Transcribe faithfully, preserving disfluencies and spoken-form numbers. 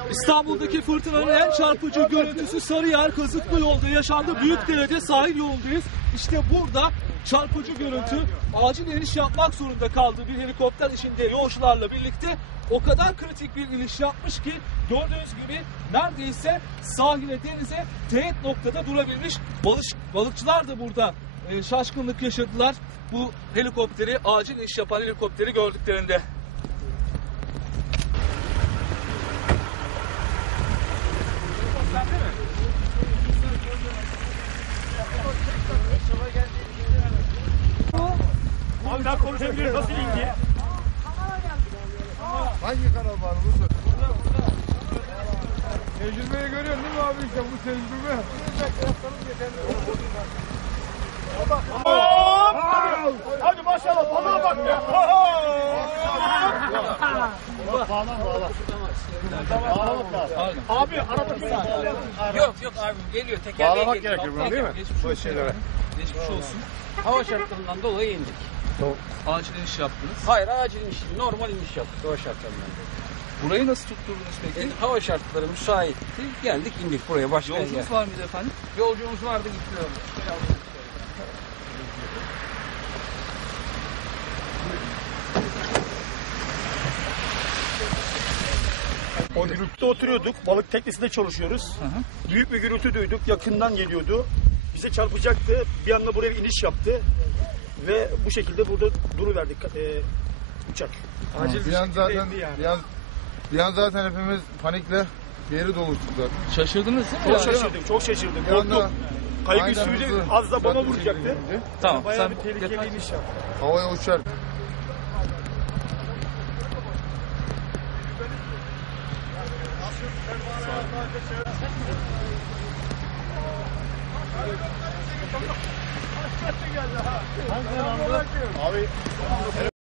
İstanbul'daki fırtınanın en çarpıcı görüntüsü Sarıyer Kazıklı yolda yaşandı. Büyükdere'de sahil yoldayız. İşte burada çarpıcı görüntü, acil iniş yapmak zorunda kaldığı bir helikopter içinde yolcularla birlikte o kadar kritik bir iniş yapmış ki gördüğünüz gibi neredeyse sahile, denize teğet noktada durabilmiş. Balık, balıkçılar da burada e, şaşkınlık yaşadılar bu helikopteri, acil iniş yapan helikopteri gördüklerinde. Abi daha konuşabiliriz, nasıl ilgi? Hangi kanal var bu? Tecrübeyi görüyorsun değil mi abi, işte bu tecrübe. Hadi maşallah, balığa bak be. Abi araba Yok yok abi geliyor tekerleğe Bağlamak geliyor. gerekir bunu değil mi? Geçmiş Bu olsun. şeylere. Geçmiş olsun. Hava şartlarından dolayı indik. Acil iniş yaptınız. Hayır acil iniş değil, normal iniş yaptık hava şartlarından dolayı. Burayı nasıl tutturdunuz peki? Yani hava şartları müsaitti. Geldik indik buraya başka yer. Yolcunuz var mıydı efendim? Yolcumuz vardı gitti. O gürültüde oturuyorduk, balık teknesinde çalışıyoruz. Hı hı. Büyük bir gürültü duyduk, yakından geliyordu. Bize çarpacaktı, bir anda buraya bir iniş yaptı. Ve bu şekilde burada duruverdik e, uçak. Acil Bir an zaten, yani. bir an, bir an zaten hepimiz panikle geri doluştuk zaten. Şaşırdınız değil mi? Çok Yani? şaşırdık, çok şaşırdık. Bir anda Korktuk. Kayık aynen üstüyle hızlı az da bana zaten vuracaktı. çekildi. Tamam. Bayağı Sen bir tehlikeli detay- iniş yaptı. Havaya uçar. Abi